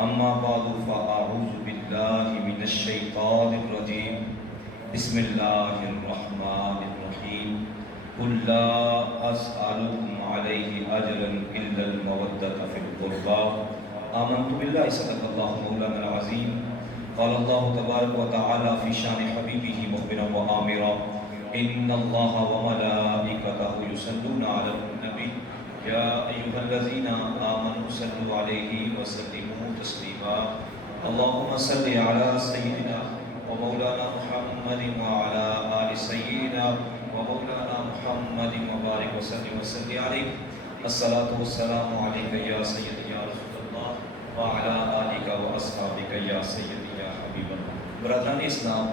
أما بعد فأعوذ بالله من الشيطان الرجيم بسم الله الرحمن الرحيم قل لا أسألكم عليه أجرا إلا المودة في القربى آمنت بالله صدق الله مولانا العظيم قال الله تبارك وتعالى في شان حبيبه مخبرا وآمرا إن الله وملائكته يصلون على النبي يا أيها الذين آمنوا صلوا عليه وسلموا تسليما اللهم صل على سيدنا ومولانا محمد وعلى آل سيدنا ومولانا محمد وبارك وسلم عليه الصلاة والسلام عليك يا سيدي يا رسول الله وعلى آلك وأصحابك يا سيدي يا حبيب الله. برادران اسلام،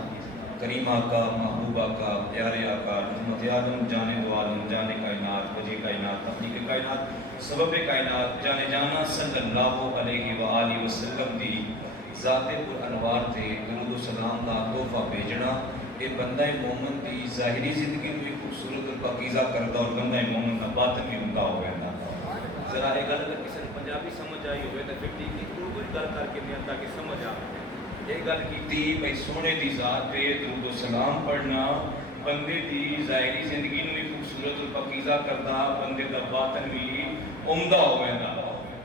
کریم آقا، محبوب آقا، پیارے آقا، رحمت عالم، جانے دو عالم، جانے کائنات، وجہ کائنات، تخلیق کائنات، سبب کائنات، جانے جانا صلی اللہ علیہ وآلہ وسلم دی ذات پر انوار تے درود و سلام دا تحفہ بھیجنا یہ بندہ مومن دی ظاہری زندگی میں خوبصورت اور پاکیزہ کرتا اور بندہ مومن دا باطن میں عمدہ ہو گیا. ذرا ایک گل اگر کسی نے پنجابی سمجھ آئی ہوئے تو پھر ٹھیک اردو گل کر کے نہیں تاکہ سمجھ آ یہ گل کی بھائی سونے دی ذات پہ درود و سلام پڑھنا بندے دی ظاہری زندگی میں بھی خوبصورت اور پاکیزہ کرتا بندے دا باطن بھی عمدہ ہو گیا.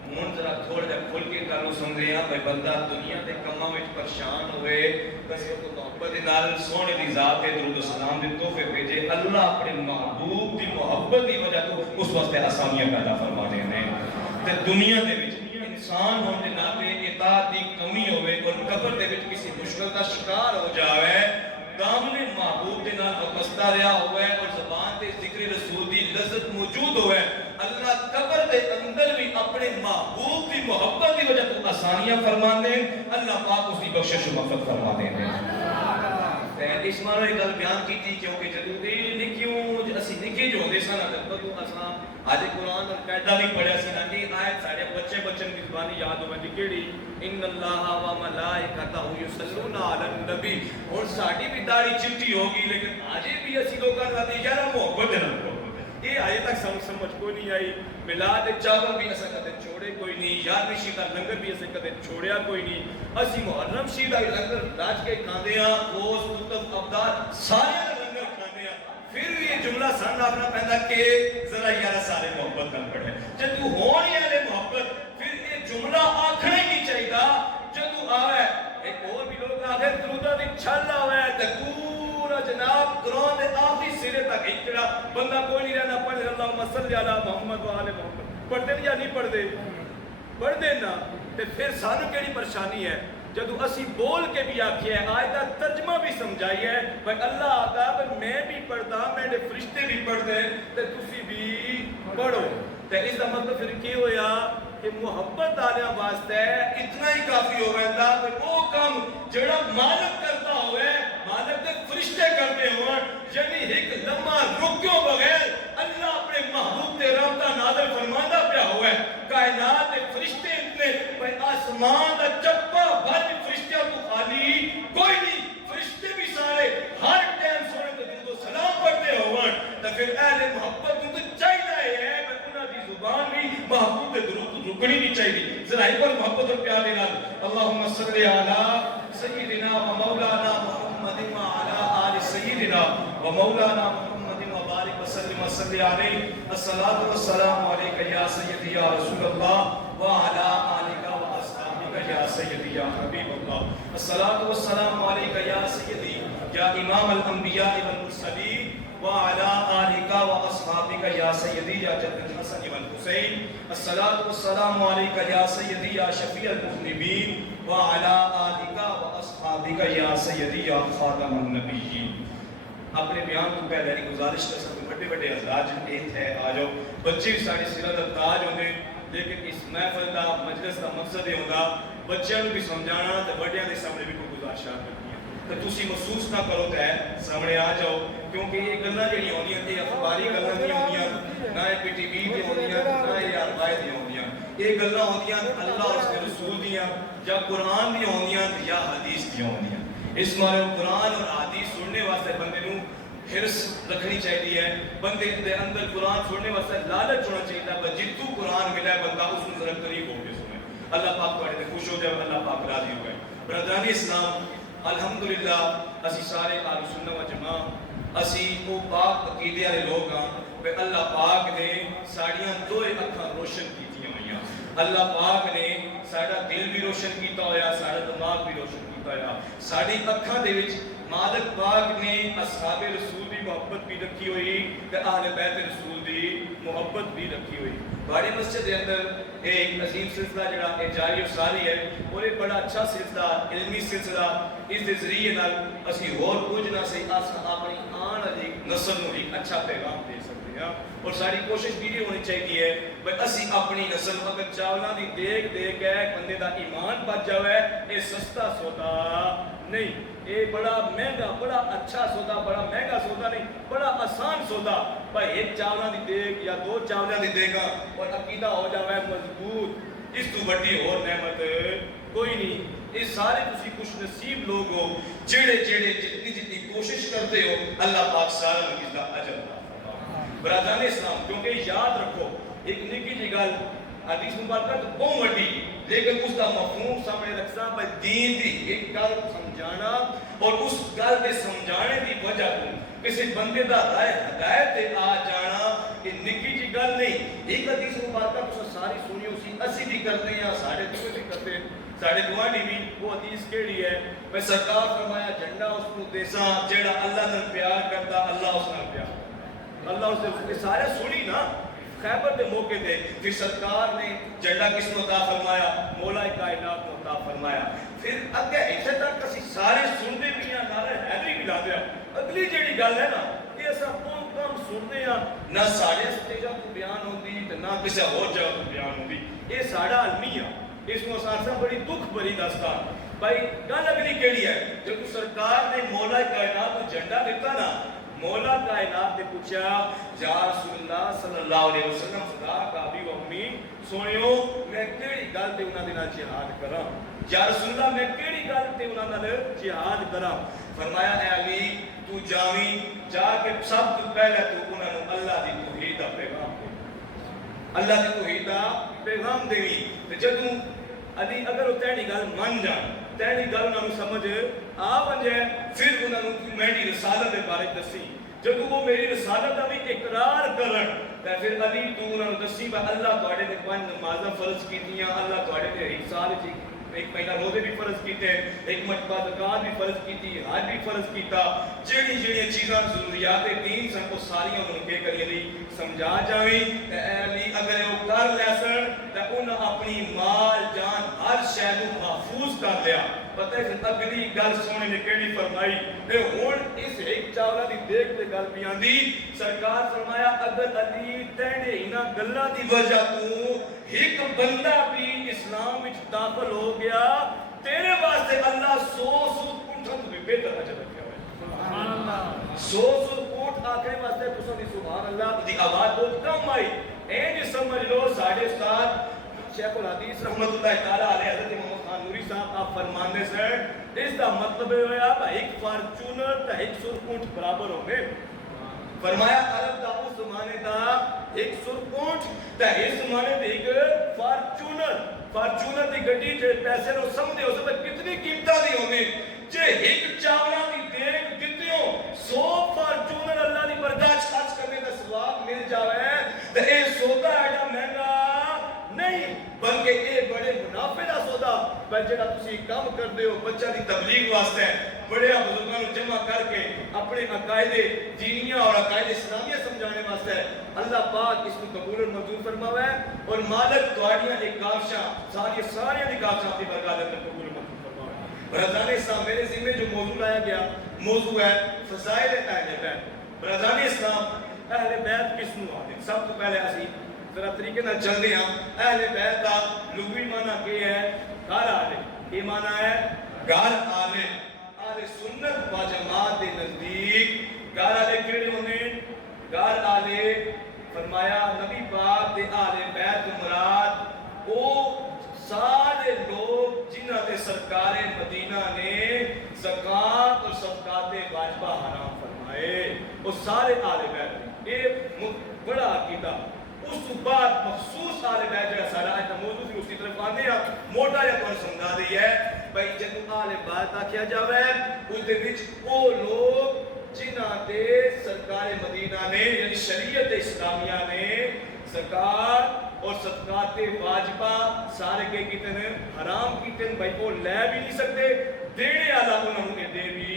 ہوں ذرا تھوڑا جا کھل کے گل سن رہے ہیں بھائی بندہ دنیا کے کاموں میں پریشان ہوئے کسی کو محبت نال سونے دی ذات پہ درود و سلام دے تحفے بھیجے اللہ اپنے محبوب دی محبت دی وجہ تو اس واسطے آسانیاں پیدا فرما دے ہیں تے دنیا دے وچ انسان ہونے دے ناطے اطاعت دی کمی ہوئے اور قبر دے وچ کسی مشکل دا شکار ہو جاوے دامن محبوب دے نال وابستہ رہا ہوئے اور زبان تے ذکر رسول دی لذت موجود ہوئے اللہ قبر دے اندر بھی اپنے محبوب دی محبت دی وجہ تو آسانیاں فرما دیں اللہ پاک اس دی بخشش و مغفرت فرما دیں. اس مارو ایک گل بیان کی تھی کیونکہ جدوں دی نکیوں اسی نکے جو ہوندے سن تدوں اساں اج قرآن اور قاعدہ بھی پڑھیا سی نا کہ آیت ساڈے بچے دی زبانی یاد ہوندی کیڑی ان اللہ و ملائکتہ یصلون علی النبی اور ساڈی بھی داڑھی چٹی ہوگی لیکن اجے بھی اسی لوکاں دا یار محبت نال یہ آئے تک سمجھ کوئی نہیں آئی. ملاد چاول بھی اسا کدے چھوڑے کوئی نہیں، یارویں شی دا لنگر بھی اسا کدے چھوڑیا کوئی نہیں. اسی محرم شی دا لنگر راج کے کھاندے ہاں روز کتب ابدار سارے لنگر کھاندے ہاں. پھر یہ جملہ سن آخنا پہندا کہ ذرا یار سارے محبت کر پڑھے جدو ہونی ہے محبت پھر یہ جملہ آکھنا ہی نہیں چاہیے جدو آوے. ایک اور بھی لوگ آخر درودہ دی چھل آوے پورا جناب قرآن دے آخری سرے تک اکڑا بندہ کوئی نہیں رہنا پڑھ اللہم صلی علی محمد و آل محمد پڑھتے یا نہیں پڑھتے پڑھتے نا تے پھر سانو کیڑی پریشانی ہے جدو اسی بول کے بھی آکھیا ہے آیت کا ترجمہ بھی سمجھائی ہے بھائی اللہ آتا ہے میں بھی پڑھتا میرے فرشتے بھی پڑھتے ہیں تے تسی بھی پڑھو. تے اس کا مطلب پھر کی ہویا کہ محبت آلیاں واسطے اتنا ہی کافی ہو گیا تھا کہ وہ کام جڑا مالک کرتا ہوئے مالک کے فرشتے کرتے ہوئے یعنی ایک لمحہ رکیوں بغیر اللہ اپنے محبوب تے رابطہ نازل فرماندہ پیا ہوئے کائنات کے فرشتے اتنے بھائی آسمان دا چپا بھر فرشتیاں تو خالی کوئی نہیں فرشتے بھی سارے ہر ٹائم سونے تو درود و سلام پڑھتے ہوئے تو پھر اہل محبت ان کو چاہیے ہے زبان بھی محبوب کے درود رکڑی نہیں چاہیے. ذرا ایک بار محبت اور پیار دینا اللہم صلی علی سیدنا و مولانا محمد و علی آل سیدنا و مولانا محمد و بارک وسلم صلی علیہ الصلاة والسلام علیکہ یا سیدی یا رسول اللہ و علی آلکہ و اصحابکہ یا سیدی یا حبیب اللہ الصلاة والسلام علیکہ یا سیدی یا امام الانبیاء والمرسلین وعلى آلك وأصحابك يا سيدي يا جد الحسن والحسين الصلاة والسلام عليك يا سيدي يا شفيع المذنبين وعلى آلك وأصحابك يا سيدي يا خاتم النبيين. اپنے بیان کو پہلے گزارش کر سکتے بڑے بڑے حضرات جن ایت ہے آ جاؤ بچے بھی ساری سیرت تاج ہوندے لیکن اس محفل دا مجلس دا مقصد یہ ہوگا بچیاں نوں بھی سمجھانا تے بڑیاں دے سامنے بھی کوئی گزارشات کرنی تو تسی محسوس نہ کرو تے سامنے آ جاؤ کیونکہ یہ گلاں جڑی ہوندیاں تے اخباری گلاں نہیں ہوندیاں نہ پی ٹی وی تے ہوندیاں نہ یہ اربائے دی ہوندیاں یہ گلاں ہوندیاں اللہ اور اس کے رسول دیاں یا قرآن دی ہوندیاں یا حدیث دی ہوندیاں. اس مارے قرآن اور حدیث سننے واسطے بندے نوں حرص رکھنی چاہیے ہے بندے دے اندر قرآن سننے واسطے لالچ ہونا چاہیے ہے جتوں قرآن ملا ہے بندہ اس میں ذرا قریب ہو کے سنے. اللہ پاک کو خوش ہو جائے اللہ پاک راضی ہو گئے. برادران اسلام الحمدللہ اسی سارے اہل سنت و جماعت اسی وہ پاک عقیدے والے لوگ ہاں کہ اللہ پاک نے ساڑیاں دوئے اکھاں روشن کیتیاں ہوئیاں. اللہ پاک نے ساڑا دل بھی روشن کیتا ہویا, ساڑا دماغ بھی روشن کیتا ہویا. ساڑی اکھاں دے وچ مالک پاک نے اصحاب رسول دی محبت بھی رکھی ہوئی تے اہل بیت رسول دی محبت بھی رکھی ہوئی. بڑی مسجد دے اندر ایک عظیم سلسلہ جڑا جاری و ساری ہے اور ایک بڑا اچھا سلسلہ علمی سلسلہ اس دے ذریعے نال اسی اور کچھ نہ صحیح اساں اپنی آن والی نسل نوں ایک اچھا پیغام دے سکتے ہیں. اور ساری کوشش بھی ہونی چاہیے بھئی اسی اپنی نسل اگر چاولاں دی دیکھ دیکھ کے بندے دا ایمان بچ جاوے اے سستا سودا نہیں, اے بڑا مہنگا بڑا اچھا سودا بڑا مہنگا سودا نہیں, بڑا آسان سودا. بھائی ایک چاولاں دی دیکھ یا دو چاولاں دی دیکھا اور عقیدہ ہو جاوے مضبوط, اس تو بڑی اور نعمت کوئی نہیں. اس سارے تسی خوش نصیب لوگ ہو جڑے جڑے جتنی جتنی کوشش کرتے ہو اللہ پاک سارا اس کا اجر عطا فرمائے. برادران اسلام کیونکہ یاد رکھو ایک نکی جی گل حدیث مبارکہ تو بہت بڑی لیکن اس کا مفہوم سامنے رکھنا بھائی دین دی ایک گل سمجھانا اور اس گل کے سمجھانے دی وجہ کو کسی بندے دا رائے ہدایت تے آ جانا کہ نکی جی گل نہیں. ایک حدیث مبارکہ تو ساری سنی اسی اسی بھی کرتے ہیں ساڑھے دوے بھی کرتے ہیں ساڑھے دوانی بھی. وہ حدیث کیڑی ہے میں سرکار فرمایا جھنڈا اس کو دیساں جیڑا اللہ نے پیار کرتا اللہ اس نے پیار کرتا. اللہ اس نے سارے سنی نا خیبر دے موقع دے پھر سرکار نے جھنڈا کس کو عطا فرمایا مولا کائنات کو عطا فرمایا. پھر اگے ایسے تک اسی سارے سنتے بھی ہیں نعرہ حیدری بھی لاتے ہیں. اگلی جیڑی گل ہے نا یہ اساں کم سنتے ہیں نہ ساڑے سٹیجاں تو بیان ہوندی تے نہ کسی اور جگہ تو بیان ہوندی. یہ ساڑا علمی ہے اس کو اساں بڑی دکھ بھری دستا. بھائی گل اگلی کیڑی ہے جب سرکار نے مولا کائنات کو جھنڈا دیتا نا مولا کائنات نے پوچھا یا رسول اللہ صلی اللہ علیہ وسلم خدا کا بھی و امی سنیو میں کیڑی گل تے انہاں دے نال جہاد کراں, یا رسول اللہ میں کیڑی گل تے انہاں نال جہاد کراں. فرمایا اے علی تو جاویں جا کے سب تو پہلے تو انہاں نوں اللہ دی توحید دا پیغام دے, اللہ دی توحید دا پیغام دیویں. تے جدوں علی اگر وہ تیری گل من جان تیری گل انہاں نوں سمجھ آ ونجے پھر انہاں نوں میری رسالت دے بارے دسی. جدوں وہ میری رسالت دا بھی اقرار کرن تے پھر علی تو انہاں نوں دسی با اللہ تواڈے تے پنج نمازاں فرض کیتیاں, اللہ تواڈے تے ایک سال وچ ایک مہینہ روزے بھی فرض کیتے, ایک مرتبہ زکات بھی فرض کیتی, حج بھی فرض کیتا. جڑی جڑی چیزاں ضروریات دین سن وہ ساری انہوں کے کری علی سمجھا جاویں. تے اے علی اگر وہ کر لیسن تے انہاں اپنی مال جان ہر شے نوں محفوظ کر لیا. پتہ ہے اگلی گل سونے نے کیڑی فرمائی تے ہن اس ایک چاولا دی دیکھ تے گل بھی آندی. سرکار فرمایا اگر علی تیرے انہاں گلاں دی وجہ تو ایک بندہ بھی اسلام وچ داخل ہو گیا تیرے واسطے اللہ 100 اونٹاں تو بھی بہتر اجر رکھیا ہوئے. سبحان اللہ 100 اونٹ آکھنے واسطے تساں دی سبحان اللہ دی آواز بہت کم آئی. اے سمجھ لو ساڈے استاد شیخ الحدیث رحمت اللہ تعالی علیہ حضرت محمد خان نوری صاحب آپ فرماندے سن اس دا مطلب یہ ہویا بھائی ایک فارچونر تے 100 اونٹ برابر ہو گئے. فرمایا عرب دا اس زمانے دا 100 اونٹ تے اس زمانے دے ایک فارچونر دی گڈی تے پیسے نو سمجھے ہو سکتا کتنی قیمتاں دی ہوندی جے ایک چاولا دی دیکھ دتیو 100 فارچونر اللہ دی برگاہ خرچ کرنے دا ثواب مل جاوے تے اے سودا ایڈا مہنگا نہیں بلکہ اے بڑے منافع دا سودا. پر جڑا تسی کام کردے ہو بچہ دی تبلیغ واسطے بڑے بزرگاں نوں جمع کر کے اپنے عقائد دینیہ اور عقائد اسلامیہ سمجھانے واسطے اللہ پاک اس کو قبول اور منظور فرماوے اور مالک تواڈیاں دی کاوشاں ساری دی کاوشاں اپنی برکات اندر قبول اور منظور فرماوے. برادران اسلام میرے ذمہ جو موضوع لایا گیا موضوع ہے فضائل اہل بیت. برادران اسلام اہل بیت کس نوں آندے؟ سب تو پہلے اسی ذرا طریقے نال چلدے ہاں. اہل بیت دا لغوی معنی کی ہے؟ گھر والے. یہ معنی ہے گھر والے. اہل سنت و جماعت دے نزدیک گھر والے کیڑے ہوندے؟ گھر والے فرمایا نبی پاک دے اہل بیت مراد او سارے لوگ جنہاں تے سرکار مدینہ نے زکات اور صدقات واجبہ حرام فرمائے وہ سارے اہل بیت. یہ بڑا عقیدہ. اس بعد مخصوص خصوص آل بیت جڑا سارا اج دا موضوع سی اس کی طرف آنے ہاں موٹا جہا تمہیں سمجھا دی ہے بھائی جدوں آل بیت آکھیا جاوے اس دے وچ او لوگ جنہاں دے سرکار مدینہ نے یعنی شریعت اسلامیہ نے زکات اور صدقات واجبہ سارے کے کتن حرام کتن بھائی وہ لے بھی نہیں سکتے دینے والا انہوں نے دے بھی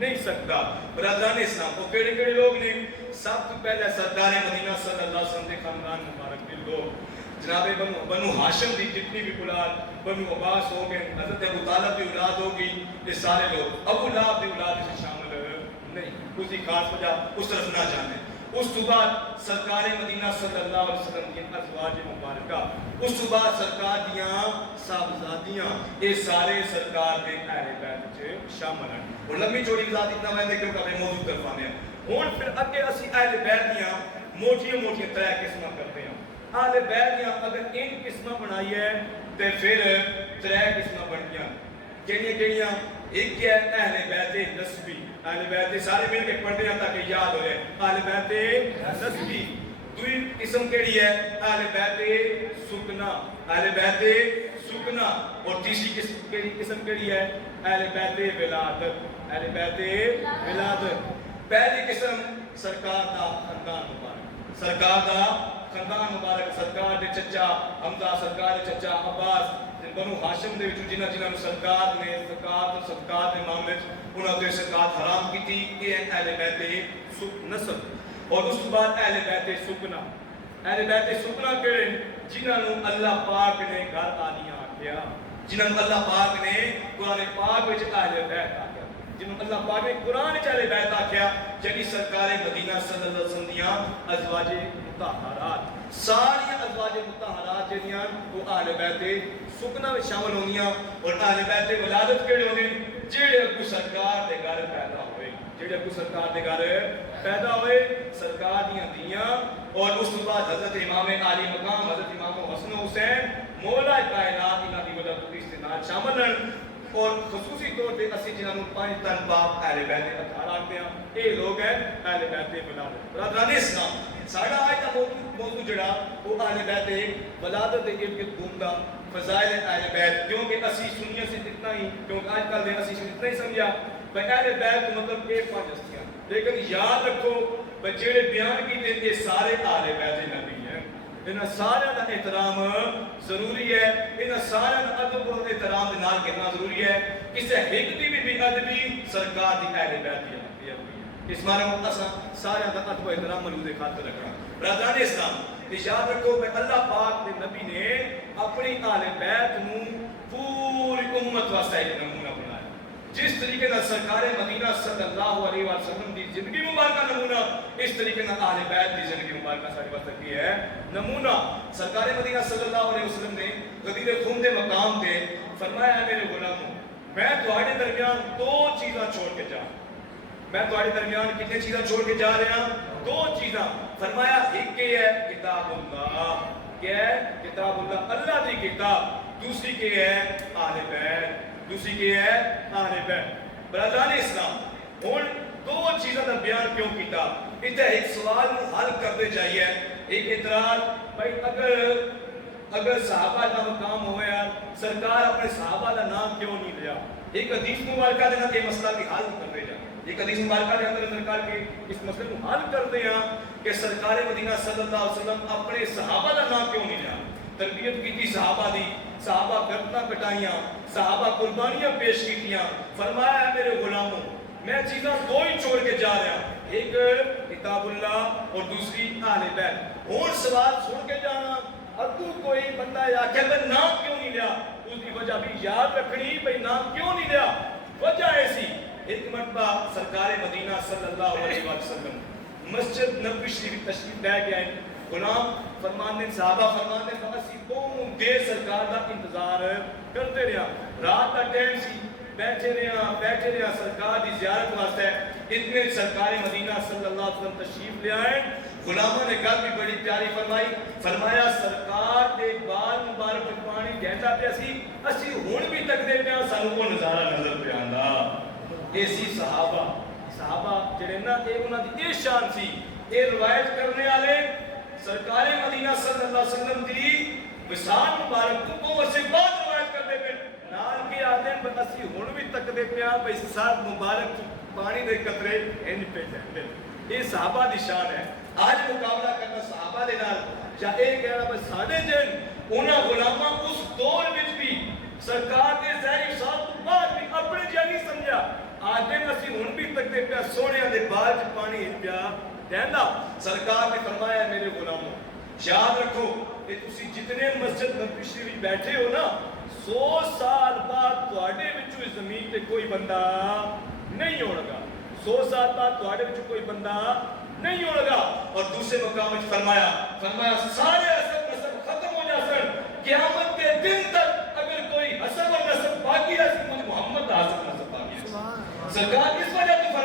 نہیں سکتا. برادران اسلام وہ کیڑے کیڑے لوگ نے سب تو پہلے سردار مدینہ صلی اللہ علیہ وسلم کے خاندان مبارک کے لوگ جناب بنو ہاشم دی جتنی بھی اولاد بنو عباس ہو گئے حضرت ابو طالب کی اولاد ہوگی یہ سارے لوگ ابو لہب کی اولاد سے شامل نہیں اس کی خاص وجہ اس طرف نہ جانے. اس تو بعد سرکار مدینہ صلی اللہ علیہ وسلم کی ازواج مبارکہ اس تو بعد سرکار دیاں صاحبزادیاں یہ سارے سرکار دے اہل بیت وچ شامل ہیں. اور لمبی چوڑی وضاحت اتنا میں نے کیوں کہ موضوع طرف آنے ہیں ہن پھر اگے اسی اہل بیت دیاں موٹیاں موٹیاں ترے قسماں کرتے ہیں. اہل بیت دیاں اگر ایک قسمہ بنائی ہے تے پھر ترے قسمہ بن گیا کہڑیاں ایک ہے اہل بیت نسبی. اہل بیت سارے مل کے پڑھتے ہیں تاکہ یاد ہو جائے. اہل بیت نسبی. دوسری قسم کیڑی ہے اہل بیت سکنا. اہل بیت سکنا. اور تیسری قسم کیڑی ہے اہل بیت ولادت. اہل بیت ولادت. پہلی قسم سرکار دا خاندان مبارک. سرکار دا خاندان مبارک سرکار دے چچا حمزہ سرکار دے چچا عباس بنو ہاشم دے وچوں جنہاں جنہاں نوں سرکار نے زکات اور صدقات دے معاملے وچ انہاں تے زکات حرام کیتی یہ اہل بیت نسب. اور اس کے بعد اہل بیت سکنا. اہل بیت سکنا کہڑے جنہاں نوں اللہ پاک نے گھر آنیاں آکھیا جنہاں نوں اللہ پاک نے قرآن پاک وچ اہل بیت آکھیا جنہوں اللہ پاک نے قرآن وچ اہل بیت آکھیا یعنی سرکار مدینہ صلی اللہ علیہ وسلم دیاں ازواج مطہرات ساری ازواج مطہرات جہاں وہ اہل بیت سکنا میں شامل ہوندیاں. اور اہل بیت ولادت کیڑے ہوندے جڑے ابو سرکار دے گھر پیدا ہوئے جڑے ابو سرکار دے گھر پیدا ہوئے سرکار دیاں دیاں. اور اس کے بعد حضرت امام عالی مقام حضرت امام حسن حسین مولا کائنات انہاں دی وجہ تو استعداد شامل ہیں. اور خصوصی طور پہ اسی جنہاں نوں پانچ تن باپ اہل بیت اطہار آکھدے ہاں اے لوگ ہیں اہل بیت ولادت. برادران اسلام ساڈا آج دا موضوع جڑا وہ اہل بیت ولادت دے ارد گرد گھومدا فضائل اہل بیت کیونکہ اسی سنیاں سے اتنا ہی کیونکہ آج کل دے اسی سے اتنا ہی سمجھا بھائی اہل بیت مطلب یہ پانچ ہستیاں لیکن یاد رکھو بھائی جڑے بیان کیتے یہ سارے اہل بیت نبی ہیں. انہاں سارے دا احترام ضروری ہے. انہاں سارے دا ادب اور احترام دے نال کرنا ضروری ہے. کسے ایک دی بھی بے ادبی سرکار دی اہل بیت دی اس معنی میں اساں سارے دا ادب و احترام ملوز خاطر رکھنا. برادران اسلام یاد رکھو کہ اللہ پاک کے نبی نے اپنی اہل بیت نوں پوری امت واسطے ایک نمونہ بنایا. جس طریقے سے سرکار مدینہ صلی اللہ علیہ وسلم دی زندگی مبارکہ نمونہ اس طریقے سے اہل بیت دی زندگی مبارکہ ساری واسطے کی ہے نمونہ. سرکار مدینہ صلی اللہ علیہ وسلم نے غدیر خون دے مقام تے فرمایا میرے غلاموں میں تمہارے درمیان دو چیزاں چھوڑ کے جا میں تمہارے درمیان کتنے چیزاں چھوڑ کے جا رہا ہوں دو چیزاں. فرمایا ایک یہ ہے کتاب اللہ. کیا ہے کتاب اللہ اللہ دی کتاب. دوسری کی ہے اہل بیت. دوسری کی ہے اہل بیت. برادران اسلام ہن دو چیزاں دا بیان کیوں کیتا اتنے ایک سوال حل کرتے چاہیے. ایک اعتراض بھائی اگر صحابہ کا مقام ہویا سرکار اپنے صحابہ کا نام کیوں نہیں لیا. ایک حدیث مبارکہ دے نال یہ مسئلہ بھی حل کر جا ایک حدیث مبارکہ دے اندر سرکار کے اس مسئلے کو حل کرتے ہیں کہ سرکار مدینہ صلی اللہ علیہ وسلم اپنے صحابہ کا نام کیوں نہیں لیا. تربیت کی تھی صحابہ دی صحابہ گردناں کٹائیاں صحابہ قربانیاں پیش کیتیاں. فرمایا ہے میرے غلاموں میں چیزاں دو ہی چھوڑ کے جا رہا ہوں ایک کتاب اللہ اور دوسری اہل بیت. اور سوال چھوڑ کے جانا اگر کوئی بندہ یا کہ نام کیوں نہیں لیا اس کی وجہ بھی یاد رکھنی بھئی نام کیوں نہیں لیا. وجہ ایسی ایک مرتبہ سرکار مدینہ صلی اللہ علیہ وسلم مسجد نبوی شریف تشریف لے کے آئے. غلام فرمانے صحابہ فرمانے اسی بہت دیر سرکار کا انتظار کرتے رہا. رات کا ٹائم سی بیٹھے رہا سرکار کی زیارت واسطے. اتنے سرکار مدینہ صلی اللہ علیہ وسلم تشریف لے آئے. غلاموں نے گل بھی بڑی پیاری فرمائی. فرمایا سرکار دے بال مبارک پانی گہتا پیا سی اسی ہن بھی تکدے پیا سانوں کو نظارہ نظر پہ آندا. ایسی صحابہ جڑے نا اے انہاں دی اے شان سی. اے روایت کرنے والے سرکار مدینہ صلی اللہ علیہ وسلم دی وصال مبارک کو بہت سے بعد روایت کرتے پہ نال کے آتے ہیں بس اسی ہن بھی تکدے پیا بھئی سر مبارک پانی دے قطرے انج پہ جاندے یہ صحابہ دی شان ہے آج مقابلہ کرنا صحابہ دے نال یا اے کہنا بس ساڈے جن انہاں غلاماں اس دور وچ بھی سرکار دے ظاہری وصال تو بعد بھی اپنے جا نہیں سمجھا آتے اسی ہن بھی تکدے پیا سونیاں دے بال وچ پانی پیا دیندا سرکار نے فرمایا میرے غلاموں یاد رکھو کہ تسی جتنے مسجد نبوی وچ بیٹھے ہو نا 100 سال بعد تواڈے وچوں اس زمین تے کوئی بندہ نہیں ہوگا 100 سال بعد تواڈے وچوں کوئی بندہ نہیں ہوگا اور دوسرے مقام وچ فرمایا سارے حسب نسب ختم ہو جاسن قیامت کے دن تک اگر کوئی حسب اور نسب باقی ہے تو محمد دا حسب نسب باقی ہے سرکار کس وجہ تو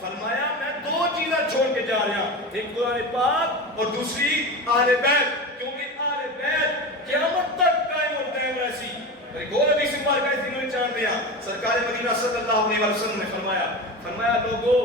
فرمایا میں دو چیزیں چھوڑ کے جا رہا ہوں ایک قرآن پاک اور دوسری اہل بیت کیونکہ اہل بیت قیامت تک قائم اور دائم رہسی ایک اور حدیث مبارکہ اس دنوں چاند دیا سرکار مدینہ صلی اللہ علیہ وسلم نے فرمایا لوگو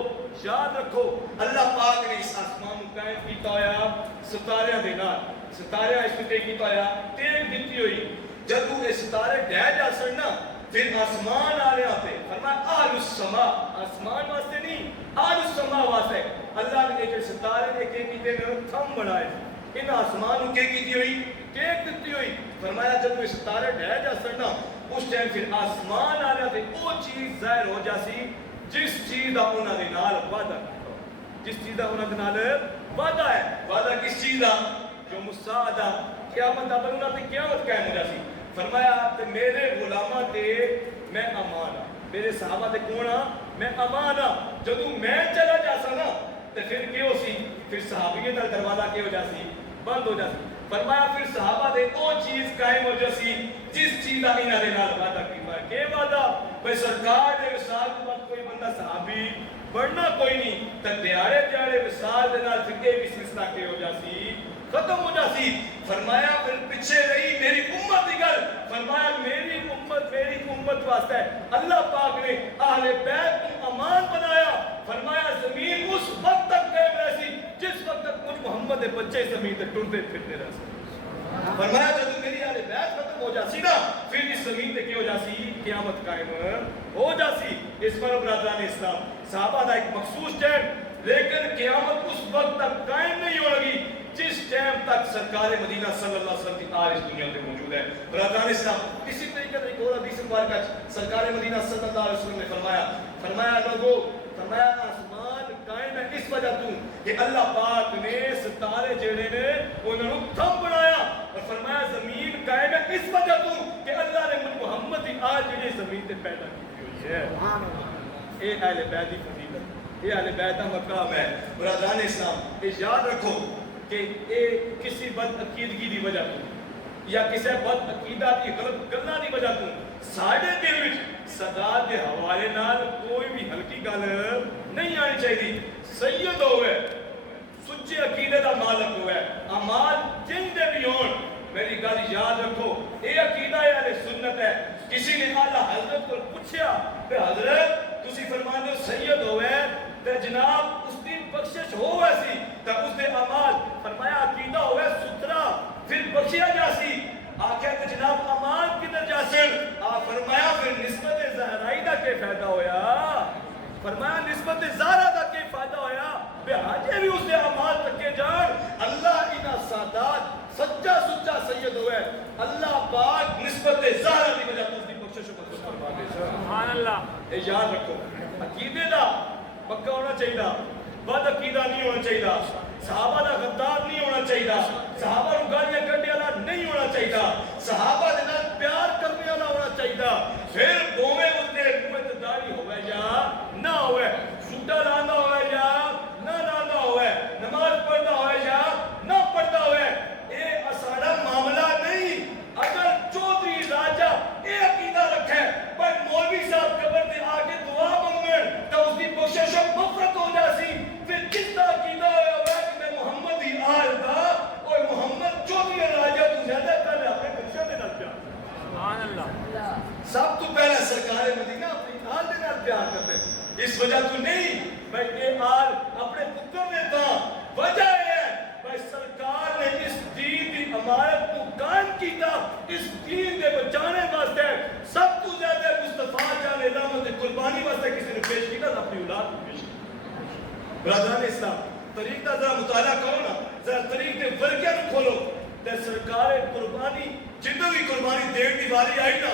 یاد رکھو اللہ پاک نے اس آسمان کو قائم کیتا ہویا ستارے دے نال ستارے اس تے کیتا ہویا ٹیک دتی ہوئی جب وہ ستارے ڈہ جاسن نا پھر آسمان آ رہے آتے فرمایا آل السما آسمان واسطے نہیں آل السما واسطے اللہ نے ایک ستارے نے کہ کیتے نے تھم بنائے ان آسمان کو کی ہوئی ٹیک دیتی ہوئی فرمایا جب وہ ستارے ڈہ جاسن نا اس ٹائم پھر آسمان آ رہے آتے وہ چیز ظاہر ہو جاسی جس چیز دا انہاں دے نال وعدہ کیتا جس چیز دا انہاں دے نال وعدہ ہے وعدہ کس چیز دا جو مساعدہ قیامت دا بننا تے قیامت قائم ہو جاسی فرمایا تے میرے غلاماں تے میں امان ہاں میرے صحابہ تے کون ہاں میں امان ہاں جدوں میں چلا جاسا نا تے پھر کی ہو سی پھر صحابیے دا دروازہ کی ہو جاسی بند ہو جاسی فرمایا پھر صحابہ دے او چیز قائم ہو جاسی جس چیز دا انہاں دے نال وعدہ کیتا ہے کہ وعدہ بھئی سرکار دے وصال تو بعد کوئی بندہ صحابی بڑھنا کوئی نہیں تے دیاڑے وصال دے نال پھر بھی سلسلہ کی ہو جاسی ختم ہو جاسی فرمایا پھر پیچھے رہی میری امت دی گل فرمایا میری امت واسطے اللہ پاک نے اہل بیت کو امان بنایا فرمایا زمین اس وقت تک قائم رہسی جس وقت تک مجھ محمد دے بچے زمین تے ٹرتے پھرتے رہسی فرمایا جب میری اہل بیت ختم ہو جاسی نا پھر اس زمین تے کی ہو جاسی قیامت قائم ہو جاسی اس پر برادران اسلام صحابہ دا ایک مخصوص ٹائم لیکن قیامت اس وقت تک قائم نہیں ہوگی جس ٹائم تک سرکار مدینہ صلی اللہ علیہ وسلم کی آج اس دنیا میں موجود ہے برادران اسلام اسی طریقے سے ایک اور حدیث مبارکہ سرکار مدینہ صلی اللہ علیہ وسلم نے فرمایا لوگو فرمایا آسمان قائم ہے اس وجہ تو کہ اللہ پاک نے ستارے جڑے نے انہوں نے تھم بنایا اور فرمایا زمین قائم ہے اس وجہ تو کہ اللہ نے محمد کی آج جڑی زمین تے پیدا کی ہوئی ہے اے اہل بیت کی فضیلت یہ اہل بیت کا مقام ہے برادران اسلام یہ یاد رکھو کہ اے کسی بد عقیدگی دی وجہ تو یا کسی بد عقیدہ کی غلط گلاں دی وجہ تو ساڈے دل وچ سادات دے حوالے نال کوئی بھی ہلکی گل نہیں آنی چاہیے سید ہوئے سچے عقیدے دا مالک ہوئے اعمال جن دے بھی ہون میری گل یاد رکھو اے عقیدہ اہل سنت ہے کسی نے اعلیٰ حضرت کو پوچھا کہ حضرت تسی فرماندے ہو سید ہوئے تے جناب اس دی بخشش ہو ایسی تے اس دے اعمال فرمایا عقیدہ ہوئے ستھرا پھر بخشیا جاسی آخیا کہ جناب اعمال کدھر جاسن فرمایا پھر نسبت زہرائی دا کے فائدہ ہویا فرمایا نسبت زہرا دا کے فائدہ ہویا بے حاجے بھی اس دے اعمال تکے جان اللہ انہاں سادات سچا سچا سید ہوئے اللہ پاک نسبت زہرا دی وجہ تو اس دی بخشش کو فرما دے سبحان اللہ اے یاد رکھو عقیدے دا پکا ہونا چاہیے بد عقیدہ نہیں ہونا چاہیے صحابہ دا غدار نہیں ہونا چاہیے صحابہ نوں گالیاں کڈنے والا نہیں ہونا چاہیے صحابہ دے نال پیار کرنے والا ہونا چاہیے پھر دوویں بندے منہ تے داڑھی ہوے یا نہ ہوے سوٹا لاندا ہوے یا نہ لاندا ہوے نماز پڑھدا ہوے یا نہ پڑھدا ہوے اے اساڑا معاملہ نہیں اگر چودھری راجہ اے عقیدہ رکھے پر مولوی صاحب قبر تے آ کے دعا منگن تو اس دی بخشش مغفرت ہو جاسی پھر کس دا عقیدہ ہویا ہوا کہ میں محمد ہی آل دا اور محمد چودھری راجہ تو زیادہ کر رہا اپنے بخشہ دے نال پیار سبحان اللہ سب تو پہلے سرکار مدینہ اپنی آل دے نال پیار کرتے اس وجہ تو نہیں بھائی اے آل اپنے پتر نے تھا وجہ ہے بھائی سرکار کیتا اس دین دے بچانے واسطے سب تو زیادہ مصطفیٰ جان رحمت قربانی واسطے کسی نے پیش کیتا اپنی اولاد کو پیش کیتا برادران اسلام طریق کا ذرا مطالعہ کرو نا ذرا طریق کے ورقے کو کھولو تے سرکار قربانی جدو بھی قربانی دین دی باری آئی نا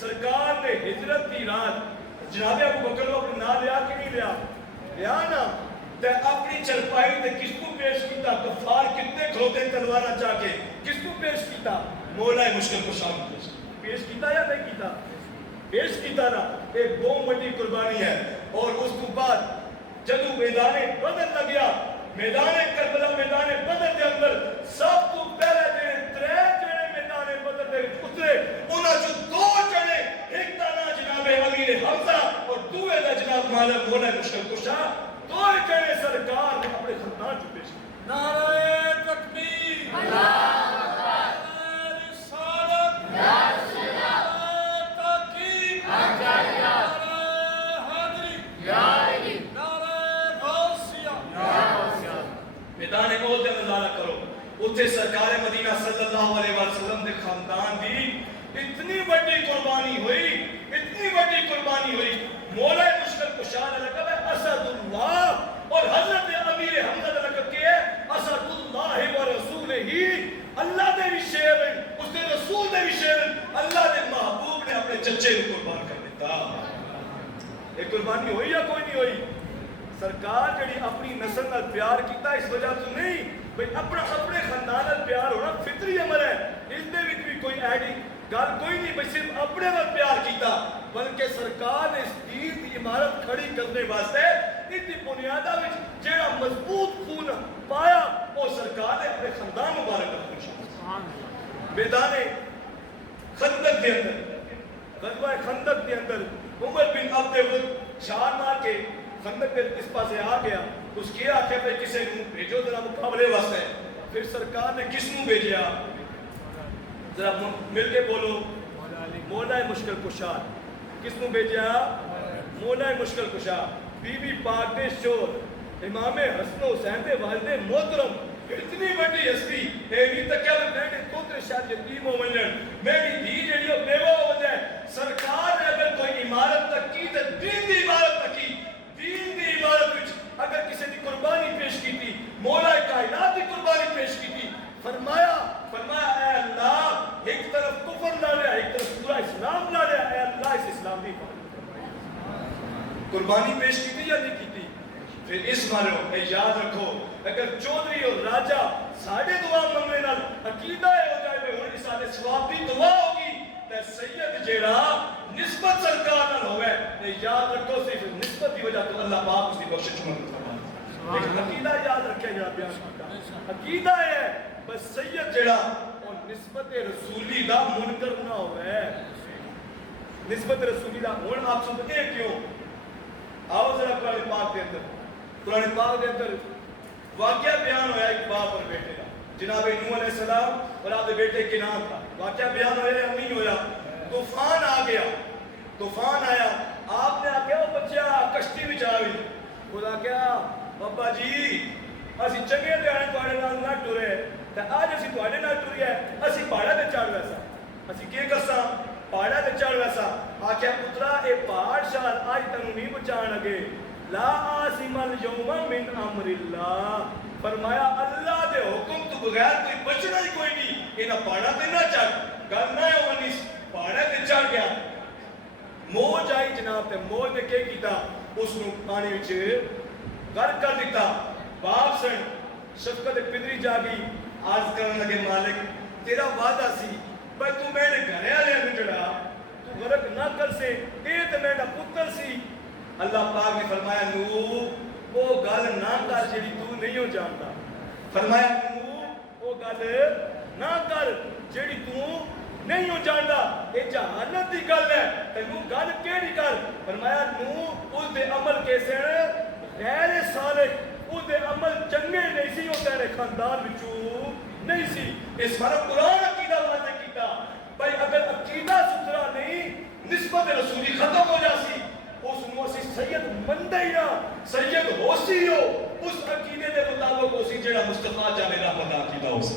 سرکار نے ہجرت دی رات جناب ابو بکر کو اپنے نام لیا کہ نہیں لیا نا تے اپنی چرپائی تے کس کو پیش کیتا کفار کتنے کھلوتے تلوارہ چاہ کے کس کو پیش کیتا مولا مشکل کو شام پیش کیتا یا نہیں کیتا پیش کیتا نا ایک بہت بڑی قربانی ہے اور اس کو بعد جدو میدان بدر لگیا میدان کربلا میدان بدر دے اندر سب کو پہلے دے ترے جنے میدان بدر دے اترے انہاں جو دو جنے ایک دا نا جناب امیر حمزہ اور دوے دا جناب مولا مشکل کشا دو جنے سرکار نے اپنے خاندان جو پیش کیا نعرہ تکبیر اللہ اکبر رسالت یا رسول اللہ تاکید نعرہ حیدری یا علی میدان احد کا نظارہ کرو اتنے سرکار مدینہ صلی اللہ علیہ وسلم کے خاندان دی اتنی بڑی قربانی ہوئی مولا مشکل کشا کا لقب ہے اسد اللہ اور حضرت امیر حمزہ کا لقب کیا ہے اسد اللہ و رسول ہی اللہ دے بھی شیر ہیں اس کے رسول دے بھی شیر ہیں اللہ دے محبوب نے اپنے چچے کو قربان کر دیتا ایک قربانی ہوئی یا کوئی نہیں ہوئی سرکار جڑی اپنی نسل نال پیار کیتا اس وجہ تو نہیں بھئی اپنے خاندان نال پیار ہونا فطری عمل ہے اس دے وچ بھی کوئی ایڈی گل کوئی نہیں بھئی صرف اپنے نال پیار کیتا بلکہ سرکار نے اس دین دی عمارت کھڑی کرنے واسطے اس دی بنیاداں وچ جڑا مضبوط خون پایا وہ سرکار نے اپنے خاندان مبارک نال پہنچایا میدان خندق دے اندر غزوہ خندق دے اندر عمر بن عبد الود چھال مار کے خندق کے اس پاسے آ گیا اس کیا آکھے پہ کسے نوں بھیجو ذرا مقابلے واسطے پھر سرکار نے کس نوں بھیجیا ذرا مل کے بولو مولا مشکل کشا کس نوں بھیجیا مولا مشکل کشا بی بی پاک دے شور امام حسن و حسین دے والد محترم اتنی بڑی ہستی اے نہیں تک کیا میں نے پوتر شاید یتیم ہو ونجن میری دھی جڑی او بیوہ ہو جائے سرکار نے اگر کوئی عمارت تک کی تے دین دی عمارت تک کی دین دی عبادت وچ اگر کسی دی قربانی پیش کی تھی مولا کائنات دی قربانی پیش کی تھی فرمایا اے اللہ ایک طرف کفر لا رہا ایک طرف پورا اسلام لا رہا اے اللہ اس اسلام دی قربانی پیش کی تھی یا نہیں کی تھی پھر اس مارو اے یاد رکھو اگر چودھری اور راجہ ساڑھے دعا منگنے نال عقیدہ ہو جائے میں انہیں سارے ثواب دی دعا ہوگی تے سید جیڑا نسبت سرکار نال ہوئے تے یاد رکھو صرف نسبت دی وجہ تو اللہ پاک اس کی بخشش منظور فرمائے لیکن عقیدہ یاد رکھے جا بیان کرتا عقیدہ ہے بس سید جیڑا اور نسبت رسولی دا منکر نہ ہوئے نسبت رسولی دا ہن آپ سنتے کیوں آؤ ذرا قرآن پاک دے اندر واقعہ بیان ہویا ایک باپ اور بیٹے کا جناب نوح علیہ السلام اور آپ دے بیٹے کنان کا واقعہ بیان ہویا یا نہیں ہویا طوفان آ گیا طوفان آیا آپ نے آکھیا وہ بچہ کشتی میں جاوی خدا کیا بابا جی اسی چنگے دیانے تواڈے نال نہ ٹرے تے اج اسی تواڈے نال ٹری ہے اسی پہاڑاں تے چڑھ ویسا اسی کی کرساں پہاڑاں تے چڑھ ویسا آکھیا پترا اے پہاڑ شال اج تینوں نہیں بچان لگے لا عاصم اليوم من امر اللہ فرمایا اللہ دے حکم تو بغیر کوئی بچنا ہی کوئی نہیں انہاں پہاڑاں تے نہ چڑھ گل نہ ہو ونی پہاڑاں تے چڑھ گیا موج آئی جناب تے موج نے کیا کیتا اس نو پانی وچ غرق کر دیتا باپ سن شفقت پدری جاگی آج کرن لگے مالک تیرا وعدہ سی بھائی تو میں نے گھرے والے نوں جڑا تو غرق نہ کر سے اے تے میرا پتر سی اللہ پاک نے فرمایا نوح وہ گل نہ کر جڑی تو نہیں ہو جانتا فرمایا نوح وہ گل نہ کر جڑی تو نہیں ہو جانتا یہ جہالت دی گل ہے تینوں گل کیڑی کر فرمایا نوح اس دے عمل کیسے غیر صالح اس دے عمل چنگے نہیں سی وہ تیرے خاندان وچوں نہیں سی اس پر قرآن عقیدہ واضح کیتا بھائی اگر عقیدہ ستھرا نہیں نسبت رسولی ختم ہو جاسی اس نو اسی سید مندہ ہی نہ سید ہو سی ہو اس عقیدے دے مطابق ہو سی جڑا مصطفیٰ جانے رحمت عقیدہ ہو سی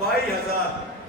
22,000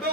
2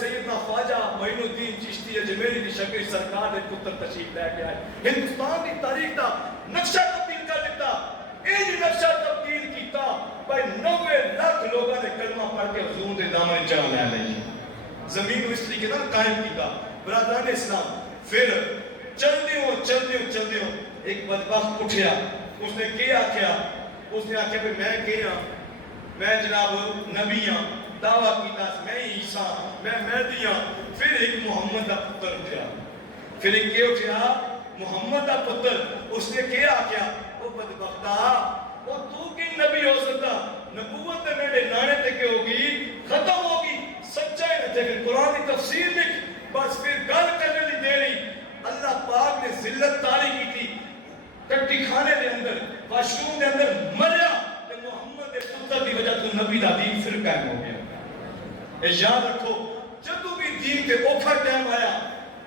سیدنا خواجہ معین الدین چشتی اجمیری کی شکل سرکار نے پتر تشریف لے کے آئے ہندوستان کی تاریخ کا نقشہ تبدیل کر دیتا یہ نقشہ تبدیل کیتا بھائی 90 لاکھ لوگوں نے کلمہ پڑھ کے حضور دے دامن جان لے لئی زمین اس طریقے نال قائم کیتا برادران اسلام پھر چل دیوں ایک بدبخت اٹھیا اس نے کیا کیا اس نے آکھیا کہ میں کیا میں جناب نبی ہاں دعویٰ کیتا میں عیسیٰ میں مہدی ہاں پھر ایک محمد دا پتر اٹھیا پھر ایک کیا اٹھیا محمد دا پتر اس نے کیا کیا وہ بدبختہ وہ تو کی نبی ہو سکتا نبوت میں میرے نانے تے کے ہوگی ختم ہوگی سچائی نہ تھے قرآن کی تفسیر لکھ بس پھر گل کرنے لی دے رہی اللہ پاک نے ذلت تاری کی تھی کٹی کھانے دے اندر واشروم دے اندر مریا کہ محمد دے پتر دی وجہ تو نبی دا دین پھر قائم ہو گیا اے یاد رکھو جدو بھی دین کے اوکھا ٹائم آیا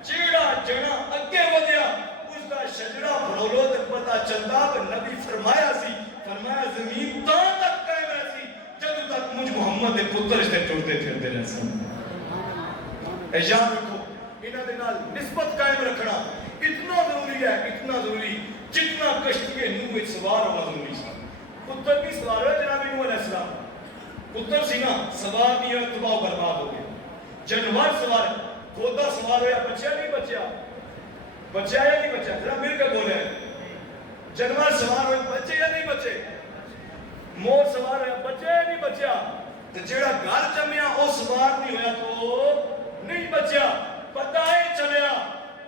چیڑا جنا اگے ودیا اس دا شجرہ بھرولو تے پتہ چلدا کہ نبی فرمایا زمین تاں تک قائم ہے سی جدو تک مجھ محمد دے پتر اس تے ٹرتے پھرتے رہ سن اے یاد رکھو انہاں دے نال نسبت قائم رکھنا اتنا ضروری جتنا کشتی نوح وچ سوار ہونا ضروری سی پتر بھی سوار ہے جناب نوح علیہ السلام پتر سی نا سوار نہیں ہوئے تباہ و برباد ہو گیا جانور سوار کھودا سوار ہویا بچیا نہیں بچیا یا نہیں بچیا ذرا مل کے بولے جانور سوار ہوئے بچے یا نہیں بچے مور سوار ہویا بچے یا نہیں بچیا تو جیڑا گھر جمیا وہ سوار نہیں ہویا تو نہیں بچیا پتہ ہی چلیا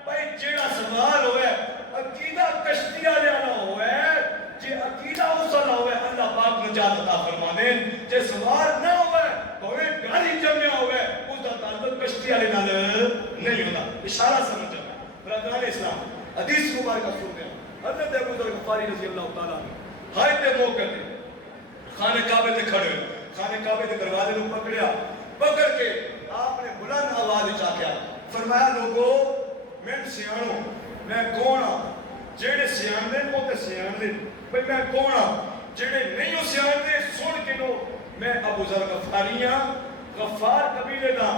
بھائی جیڑا سوار ہوئے عقیدہ کشتیاں لیانا ہوئے جے عقیدہ اس نہ ہوئے اللہ پاک نجات عطا فرما دے جے سوار نہ ہوئے ہوئے گھر ہی جمیا ہوئے اس کا تعلق کشتیاں لینا نہیں ہوتا اشارہ سمجھا برادران اسلام حدیث مبارکہ سنتے ہیں حضرت ابو ذر غفاری رضی اللہ تعالیٰ ہائے تے موقع تے خانہ کعبے تے کھڑے خانہ کعبے تے دروازے کو پکڑ کے آپ نے بلند آواز اٹھا کے فرمایا لوگو میں سیاںوں میں کون ہاں جڑے سیاں دے وہ تے سیاں دے بھئی میں کون ہاں جڑے نہیں ہو سیاں دے سن کے لو میں ابو ذر غفاری ہاں غفار قبیلے دا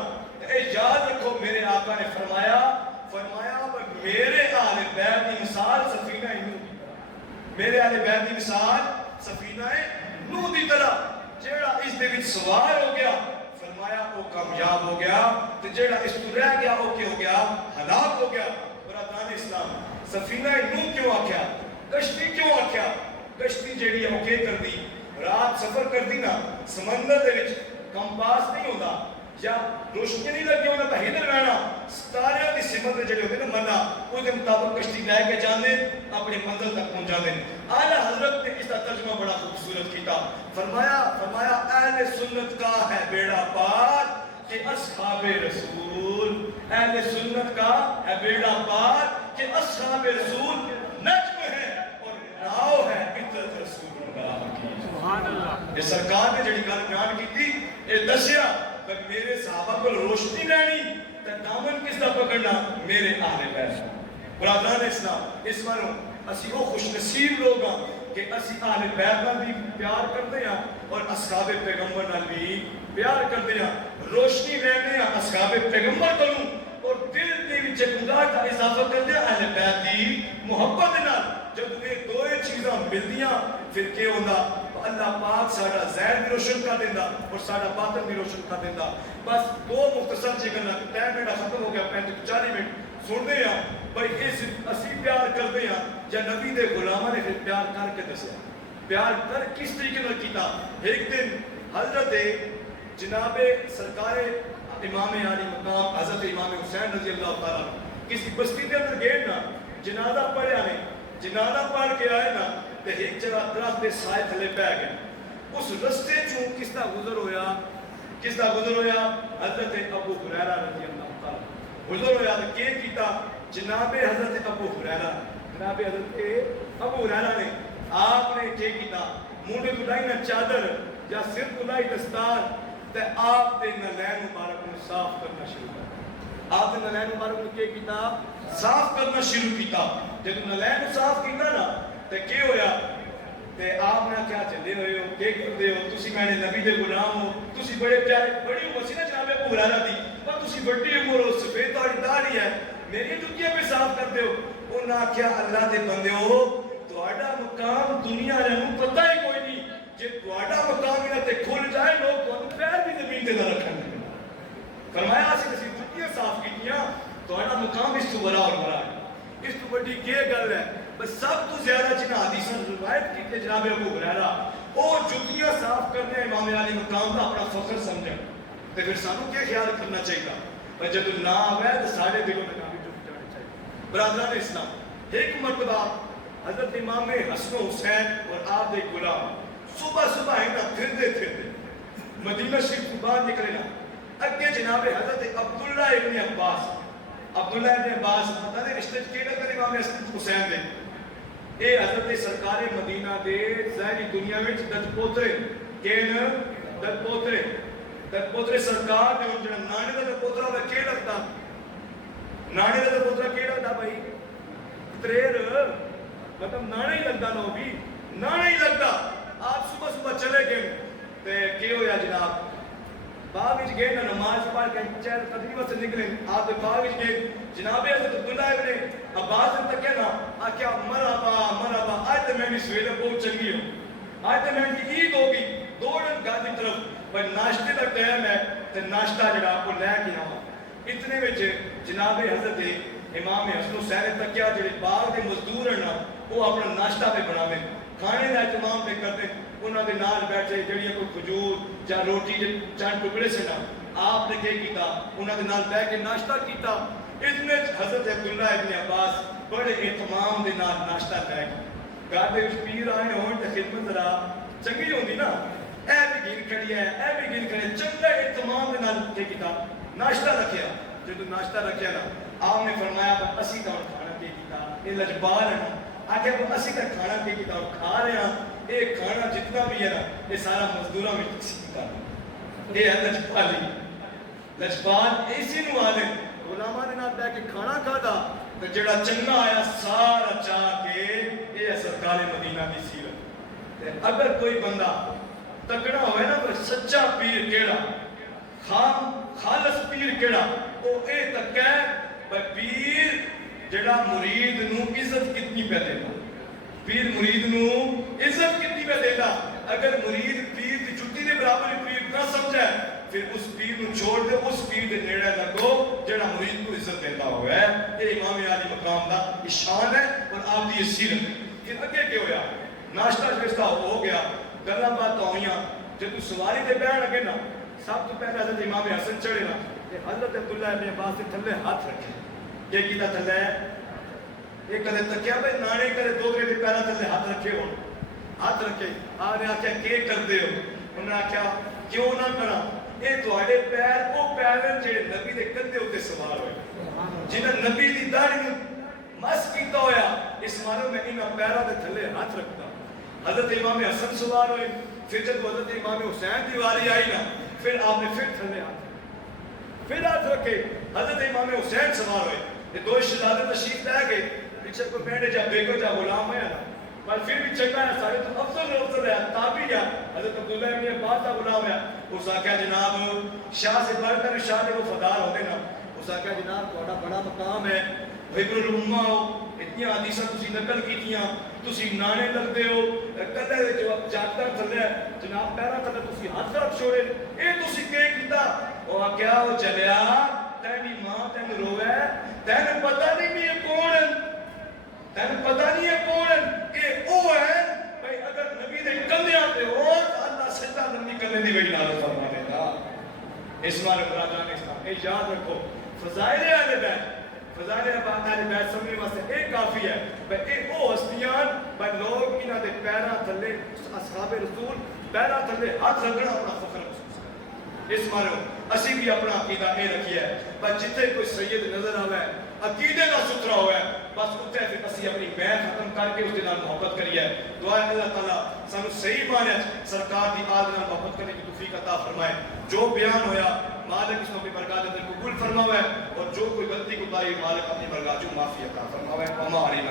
اے یاد رکھو میرے آقا نے فرمایا میرے اہل بیت کی مثال سفینہ نوح میرے اہل بیت کی مثال سفینہ نوح دی طرح جیڑا اس دے وچ سوار ہو گیا فرمایا وہ کامیاب ہو گیا تو جیڑا اس تو رہ گیا وہ کیا ہو گیا ہلاک ہو گیا برادران اسلام سفینہ نوح کیوں آکھیا کشتی کیوں آکھیا کشتی جیڑی ہے وہ کیا کر دی رات سفر کر دی نا سمندر دے وچ کمپاس نہیں ہوتا یا روشنی نہیں لگی ہونا پہ ہدر رہنا ستاریاں کی سمت جڑے ہوتے نا منا وہ دے مطابق کشتی لے کے جانے اپنے منزل تک پہنچا دیں اعلیٰ حضرت نے اس کا ترجمہ بڑا خوبصورت کیتا فرمایا اہل سنت کا ہے بیڑا پار کہ اصحاب رسول اہل سنت کا ہے بیڑا پار کہ اصحاب رسول نجم ہے اور ناؤ ہے عزت رسول اللہ کی سبحان اللہ یہ سرکار نے جڑی گل بیان کی تھی یہ دسیا کہ میرے صحابہ کو روشنی لینی تے دامن کس دا پکڑنا میرے اہل بیت برادران اسلام اس باروں اسی وہ خوش نصیب لوگ ہاں کہ اسی اہل بیت نال بھی پیار کرتے ہیں اور اصحاب پیغمبر نال بھی پیار کرتے ہیں روشنی لینے ہیں اصحاب پیغمبر کو اور دل دے وچ گنگار کا اضافہ کرتے ہیں اہل بیت دی محبت نال جب یہ دو چیزاں ملدیاں پھر کیا ہوندا اللہ پاک سارا ظاہر بھی روشن کر دینا اور سارا باطن بھی روشن کر دینا بس دو مختصر جی کرنا ٹائم میرا ختم ہو گیا 40 منٹ سنتے ہیں بھائی اس اسی پیار کرتے ہیں یا نبی دے غلامہ نے پھر پیار کر کے دسیا پیار کر کس طریقے نال کیتا ایک دن حضرت جناب سرکار امام عالی مقام حضرت امام حسین رضی اللہ تعالیٰ کسی بستی کے اندر گئے نا جنازہ پڑھیا نے جنازہ پڑھ کے آئے نا تے ایک جگہ درخت دے سائے تھلے پہ گئے اس رستے چوں کس دا گزر ہویا حضرت ابو ہریرہ رضی اللہ تعالیٰ گزر ہویا تو کیا کیتا جناب حضرت ابو ہریرہ جناب حضرت ابو ہریرہ نے آپ نے کیا کیتا منڈے کلائی نہ چادر یا سر کلائی دستار تے آپ دے نلین مبارک کو صاف کرنا شروع کیا آپ دے نلین مبارک کو کیا کیتا صاف کرنا شروع کیتا جب نلین صاف کیتا نا تے کیا ہویا تے آپ نے کیا چلے ہوئے ہو کیا کرتے ہو تسی میں نے نبی دے غلام ہو تسی بڑے پیارے بڑی عمر سی نا جناب ابو ہریرہ دی تسی بڑی عمر ہو سفید تاری داڑھی ہے میری جتیاں پہ صاف کر دیو انہاں آکھیا اللہ دے بندے ہو تہاڈا مقام دنیا والے نوں پتہ ہی کوئی نہیں جے تہاڈا مقام انہاں تے کھل جائے لوگ تہاڈوں پیر بھی زمین تے نہ رکھن فرمایا اسی جتیاں صاف کیتیاں تہاڈا مقام اس تو بڑا اور بڑا ہے اس تو بڑی کیا گل ہے بس سب تو زیادہ جنہاں حدیثاں روایت کیتے جناب ابو ہریرہ او جتیاں صاف کرنے امام علی مقام دا اپنا فخر سمجھن تے پھر سانوں کیا خیال کرنا چاہیے پر جب نہ آوے تو سارے دلوں میں کافی جھک جانے چاہیے برادران اسلام ایک مرتبہ حضرت امام حسن و حسین اور آپ دے غلام صبح صبح ہے نا پھرتے مدینہ شریف کو باہر نکلے نا اگے جناب حضرت عبداللہ ابن عباس پتہ نہیں رشتے کیڑا کر امام حسن حسین دے اے حضرت سرکار مدینہ دے ظاہری دنیا وچ دت پوترے کین دت پوترے سرکار دے جڑا نانے دا پوترا وہ کی لگتا نانے دا پوترا کی لگتا بھائی تریر مطلب نانا ہی لگتا نو بھی نانا ہی لگتا آپ صبح صبح چلے گئے تے کی ہویا جناب باغ وچ گئے نا نماز پڑھ کے چہل قدمی واسطے نکلے آپ دے باغ وچ گئے جناب حضرت عبداللہ ابن عباس نے تکیا نا آکھیا مرحبا آج تے میں بھی سویرے بہت چنگی ہوں آج تے میں کی عید ہوگی دوڑن گھر کی طرف پر ناشتے کا ٹائم ہے تے ناشتہ جڑا آپ کو لے کے آواں اتنے وچ جناب حضرت امام حسن حسین تکیا جڑے باغ دے مزدور ہیں نا وہ اپنا ناشتہ پہ بناویں کھانے کا اہتمام پہ کرتے انہوں نے نال بیٹھے جڑی کوئی کھجور یا روٹی چند ٹکڑے سے نا آپ نے کیا کیتا انہوں نے نال بیٹھ کے ناشتہ کیتا اس میں حضرت عبداللہ ابن عباس بڑے اہتمام دے نال ناشتہ بیٹھ گھر دے وچ پیر آئے ہون تے خدمت ذرا چنگی ہوندی نا اے بھی گن کھڑی ہے اے بھی گن کھڑی چنگا اہتمام دے نال کیا کیتا ناشتہ رکھیا جب ناشتہ رکھیا نا آپ نے فرمایا پر اسی کا کھانا کیا کیتا یہ لجبار ہے نا آکھے وہ اسی کا کھانا کیا کیتا کھا رہے ہیں یہ کھانا جتنا بھی ہے نا یہ سارا مزدوراں میں تقسیم کرنا یہ ہے لجبالی لجبال اسی نو آنے غلاماں دے نال بیٹھ کے کھانا کھادا تے جڑا چنگا آیا سارا چاہ کے یہ سرکار مدینہ دی سیرت تے اگر کوئی بندہ تکڑا ہوئے نا پر سچا پیر کیڑا خالص پیر کیڑا او اے تکے پیر جڑا مرید نو عزت کتنی پہ دیتا پیر مرید نو عزت کتنی پہ دیتا اگر مرید پیر دی جتی دے برابر پیر نہ سمجھے پھر اس پیر نو چھوڑ دے اس پیر دے نیڑے لگو جڑا مرید کو عزت دیتا ہوا ہے یہ امام علی مقام دا شان ہے اور آپ دی سیرت پھر اگے کیا ہویا ناشتہ جستا ہو گیا گلاں باتاں ہوئیاں جب تو سواری دے بیان لگے نا سب تو پہلے حضرت امام حسن چڑھے نا کہ حضرت عبداللہ ابن عباس نے تھلے ہاتھ رکھے یہ کیتا تھلے ایک کدے تکیا بھائی نانے کرے دو گرے پیرا تھلے ہاتھ رکھے ہو ہاتھ رکھے آپ نے آکھیا کہ کرتے ہو انہوں نے آکھیا کیوں نہ کرا یہ تواڈے پیر وہ پیر جڑے نبی دے کندھے اوتے سوار ہوئے جنہاں نبی دی داڑھی نوں مس کیتا ہویا اس مانو میں انہاں پیراں دے تھلے ہاتھ رکھتا حضرت امام حسن سوار ہوئے پھر جب حضرت امام حسین دی واری آئی نا پھر آپ نے پھر تھلے پھر ہاتھ رکھے حضرت امام حسین سوار ہوئے یہ دو شہزادے تشریف لے گئے پیچھے کو پہنڈے جا بیگو جا غلام ہے نا پر پھر بھی چنگا ہے سارے تو افضل ہے تابعی ہے حضرت عبداللہ ابن عباس کا غلام ہے اس آکھیا جناب شاہ سے بڑھ کر شاہ دے وہ فدار ہوتے نا اس آکھیا جناب تہاڈا بڑا مقام ہے ابن الامہ ہو اتنی حدیثاں تسی نقل کیتیاں تسی نانے لگدے ہو کدے وچ جاگدا تھلے جناب پیرا تھلے تسی ہاتھ رکھ چھوڑے اے تسی کی کیتا او آکھیا او چلیا تیری ماں تین روے تین پتہ نہیں یہ کون تین پتہ نہیں ہے کون یہ او ہے بھائی اگر نبی دے کندھیاں تے ہو تو اللہ سجدہ نبی کندھے دی وجہ نال فرما دیتا اس بار برادران اسلام اے یاد رکھو فضائل اہل بیت فضائل اہل بیت سمجھنے واسطے اے کافی ہے بھائی اے او ہستیاں بھائی لوگ انہاں دے پیراں تھلے اصحاب رسول پیراں تھلے ہاتھ رکھنا اپنا فخر محسوس کرنا اس بار اسی بھی اپنا عقیدہ اے رکھیا ہے بس جتنے کوئی سید نظر آوے عقیدے کا ستھرا ہوا ہے بس اتنے پھر اسی اپنی بیعت ختم کر کے اس کے نال محبت کریے دعا ہے اللہ تعالیٰ سانو صحیح معنی سرکار دی آل نال محبت کرنے کی توفیق عطا فرمائے جو بیان ہویا مالک اس کو اپنی برکات اندر قبول فرماوے اور جو کوئی غلطی کوتاہی مالک اپنی برکات جو معافی عطا فرماوے ہماری